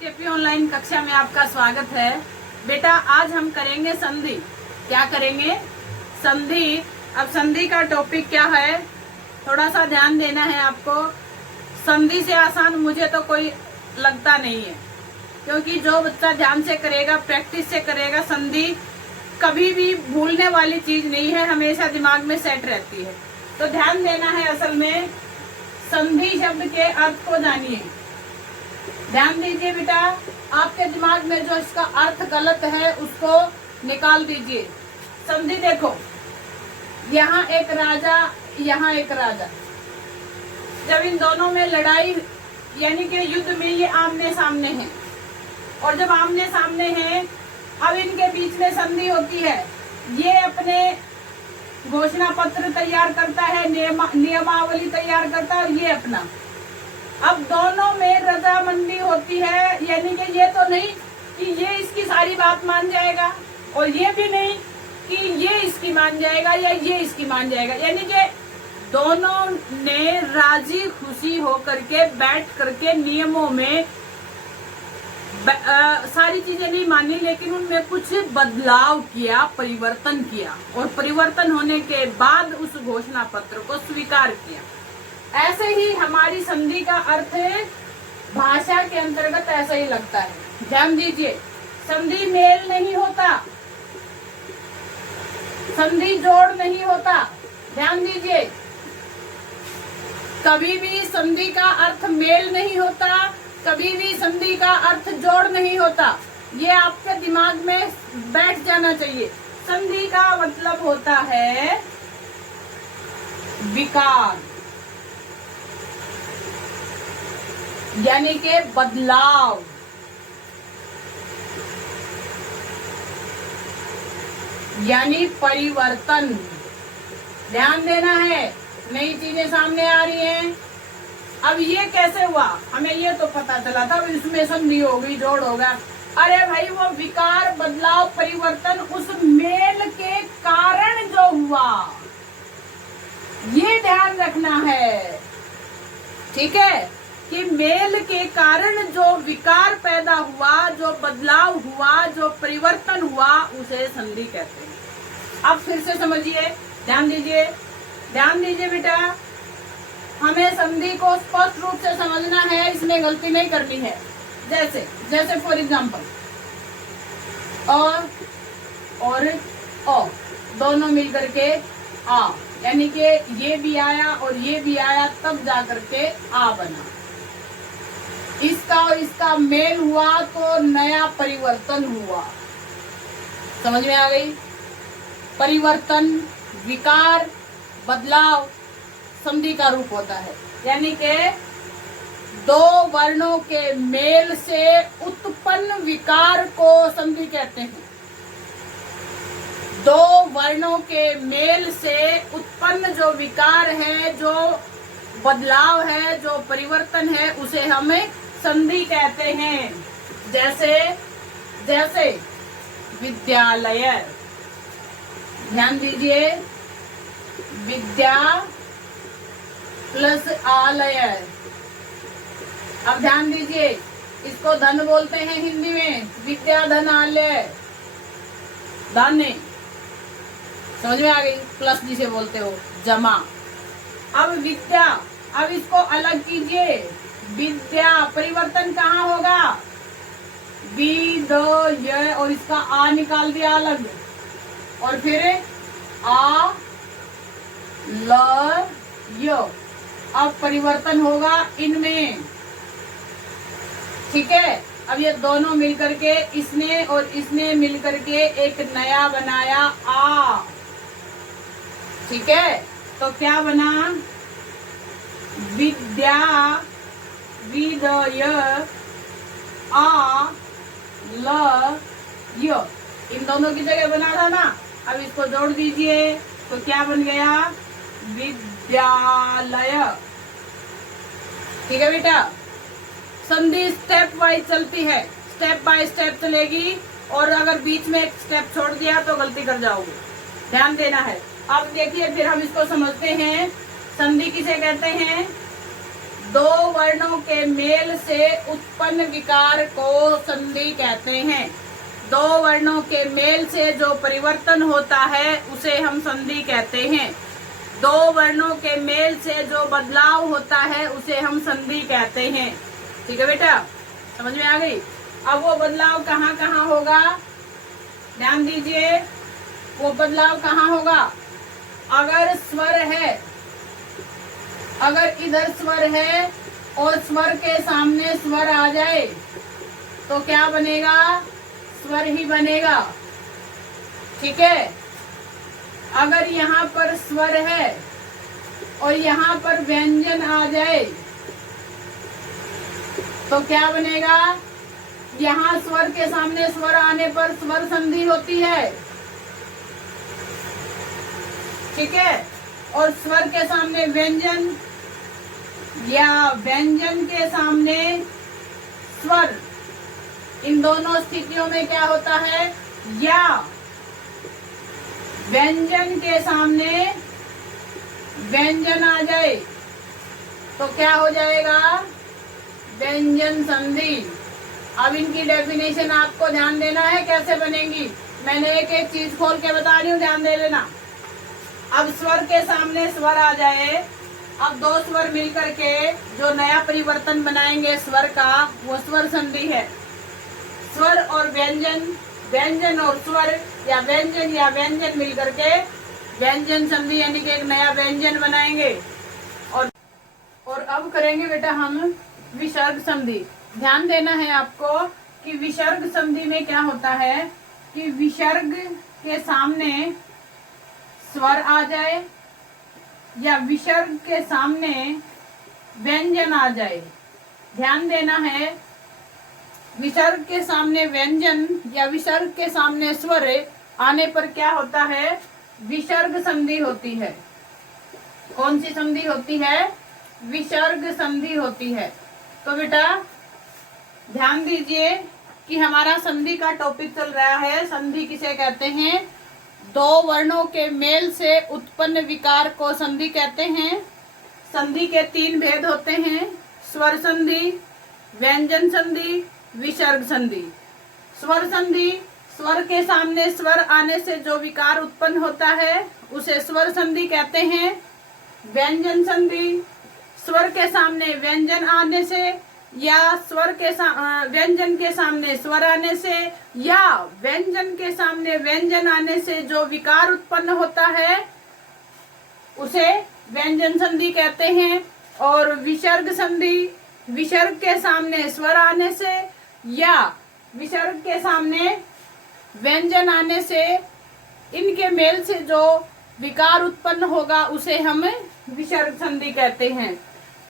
KP online कक्षा में आपका स्वागत है। बेटा आज हम करेंगे संधि। क्या करेंगे? संधि। अब संधि का टॉपिक क्या है, थोड़ा सा ध्यान देना है आपको। संधि से आसान मुझे तो कोई लगता नहीं है, क्योंकि जो बच्चा ध्यान से करेगा, प्रैक्टिस से करेगा, संधि कभी भी भूलने वाली चीज नहीं है, हमेशा दिमाग में सेट रहती है। तो ध्यान देना है। असल में संधि शब्द के अर्थ को जानिए। ध्यान दीजिए बेटा, आपके दिमाग में जो इसका अर्थ गलत है उसको निकाल दीजिए। संधि देखो, यहाँ एक राजा, यहाँ एक राजा, जब इन दोनों में लड़ाई यानी कि युद्ध में ये आमने सामने हैं, और जब आमने सामने हैं अब इनके बीच में संधि होती है। ये अपने घोषणा पत्र तैयार करता है, नियमावली तैयार करता है, और ये अपना। अब दोनों में रजामंदी होती है, यानी कि ये तो नहीं कि ये इसकी सारी बात मान जाएगा, और ये भी नहीं कि ये इसकी मान जाएगा या ये इसकी मान जाएगा, यानी कि दोनों ने राजी खुशी होकर के बैठ करके नियमों में सारी चीजें नहीं मानी, लेकिन उनमें कुछ बदलाव किया, परिवर्तन किया, और परिवर्तन होने के बाद उस घोषणा पत्र को स्वीकार किया। ऐसे ही हमारी संधि का अर्थ भाषा के अंतर्गत ऐसा ही लगता है। ध्यान दीजिए, संधि मेल नहीं होता, संधि जोड़ नहीं होता। ध्यान दीजिए, कभी भी संधि का अर्थ मेल नहीं होता, कभी भी संधि का अर्थ जोड़ नहीं होता। ये आपके दिमाग में बैठ जाना चाहिए। संधि का मतलब होता है विकार, यानी के बदलाव, यानी परिवर्तन। ध्यान देना है, नई चीजें सामने आ रही हैं। अब ये कैसे हुआ, हमें ये तो पता चला था इसमें संधि हो गई, जोड़ होगा। अरे भाई, वो विकार, बदलाव, परिवर्तन उस मेल के कारण जो हुआ, ये ध्यान रखना है। ठीक है, कि मेल के कारण जो विकार पैदा हुआ, जो बदलाव हुआ, जो परिवर्तन हुआ, उसे संधि कहते हैं। अब फिर से समझिए, ध्यान दीजिए, ध्यान दीजिए बेटा, हमें संधि को स्पष्ट रूप से समझना है, इसमें गलती नहीं करनी है। जैसे जैसे फॉर एग्जाम्पल और ओ दोनों मिलकर के आ, यानी कि ये भी आया और ये भी आया, तब जा करके आ बना। इसका और इसका मेल हुआ तो नया परिवर्तन हुआ। समझ में आ गई? परिवर्तन, विकार, बदलाव संधि का रूप होता है, यानी कि दो वर्णों के मेल से उत्पन्न विकार को संधि कहते हैं। दो वर्णों के मेल से उत्पन्न जो विकार है, जो बदलाव है, जो परिवर्तन है, उसे हमें संधि कहते हैं। जैसे जैसे विद्यालय, ध्यान दीजिए, विद्या प्लस आलय। अब ध्यान दीजिए, इसको धन बोलते हैं हिंदी में, विद्या धनालय, धन नहीं, समझ में आ गई? प्लस जिसे बोलते हो, जमा। अब विद्या, अब इसको अलग कीजिए, विद्या, परिवर्तन कहाँ होगा? बी द य, और इसका आ निकाल दिया अलग, और फिर आ ल य। अब परिवर्तन होगा इनमें। ठीक है, अब ये दोनों मिलकर के, इसने और इसने मिलकर के एक नया बनाया आ। ठीक है, तो क्या बना? विद्या, विदय, आ ल य। इन दोनों की जगह बना था ना, अब इसको जोड़ दीजिए तो क्या बन गया? विद्यालय। ठीक है बेटा, संधि स्टेप वाइज चलती है, स्टेप बाय स्टेप चलेगी, और अगर बीच में एक स्टेप छोड़ दिया तो गलती कर जाओगे। ध्यान देना है। अब देखिए, फिर हम इसको समझते हैं। संधि किसे कहते हैं? दो वर्णों के मेल से उत्पन्न विकार को संधि कहते हैं। दो वर्णों के मेल से जो परिवर्तन होता है उसे हम संधि कहते हैं। दो वर्णों के मेल से जो बदलाव होता है उसे हम संधि कहते हैं। ठीक है बेटा, समझ में आ गई। अब वो बदलाव कहाँ कहाँ होगा, ध्यान दीजिए। वो बदलाव कहाँ होगा, अगर स्वर है, अगर इधर स्वर है और स्वर के सामने स्वर आ जाए तो क्या बनेगा, स्वर ही बनेगा। ठीक है, अगर यहाँ पर स्वर है और यहाँ पर व्यंजन आ जाए तो क्या बनेगा, यहाँ स्वर के सामने स्वर आने पर स्वर संधि होती है। ठीक है, और स्वर के सामने व्यंजन या व्यंजन के सामने स्वर, इन दोनों स्थितियों में क्या होता है, या व्यंजन के सामने व्यंजन आ जाए तो क्या हो जाएगा, व्यंजन संधि। अब इनकी डेफिनेशन आपको ध्यान देना है कैसे बनेगी। मैंने एक एक चीज खोल के बता रही हूँ, ध्यान दे लेना। अब स्वर के सामने स्वर आ जाए, अब दो स्वर मिलकर के जो नया परिवर्तन बनाएंगे स्वर का, वो स्वर संधि है। स्वर और व्यंजन, व्यंजन और स्वर, या व्यंजन मिलकर के व्यंजन संधि यानी कि एक नया व्यंजन बनाएंगे। और अब करेंगे बेटा हम विसर्ग संधि। ध्यान देना है आपको कि विसर्ग संधि में क्या होता है कि विसर्ग के सामने स्वर आ जाए या विसर्ग के सामने व्यंजन आ जाए। ध्यान देना है, विसर्ग के सामने व्यंजन या विसर्ग के सामने स्वर आने पर क्या होता है, विसर्ग संधि होती है। कौन सी संधि होती है, विसर्ग संधि होती है। तो बेटा ध्यान दीजिए कि हमारा संधि का टॉपिक चल रहा है, संधि किसे कहते हैं, दो वर्णों के मेल से उत्पन्न विकार को संधि कहते हैं। संधि के तीन भेद होते हैं, स्वर संधि, व्यंजन संधि, विसर्ग संधि। स्वर संधि, स्वर के सामने स्वर आने से जो विकार उत्पन्न होता है उसे स्वर संधि कहते हैं। व्यंजन संधि, स्वर के सामने व्यंजन आने से या स्वर के व्यंजन के सामने स्वर आने से या व्यंजन के सामने व्यंजन आने से जो विकार उत्पन्न होता है उसे व्यंजन संधि कहते हैं। और विसर्ग संधि, विसर्ग के सामने स्वर आने से या विसर्ग के सामने व्यंजन आने से इनके मेल से जो विकार उत्पन्न होगा उसे हम विसर्ग संधि कहते हैं।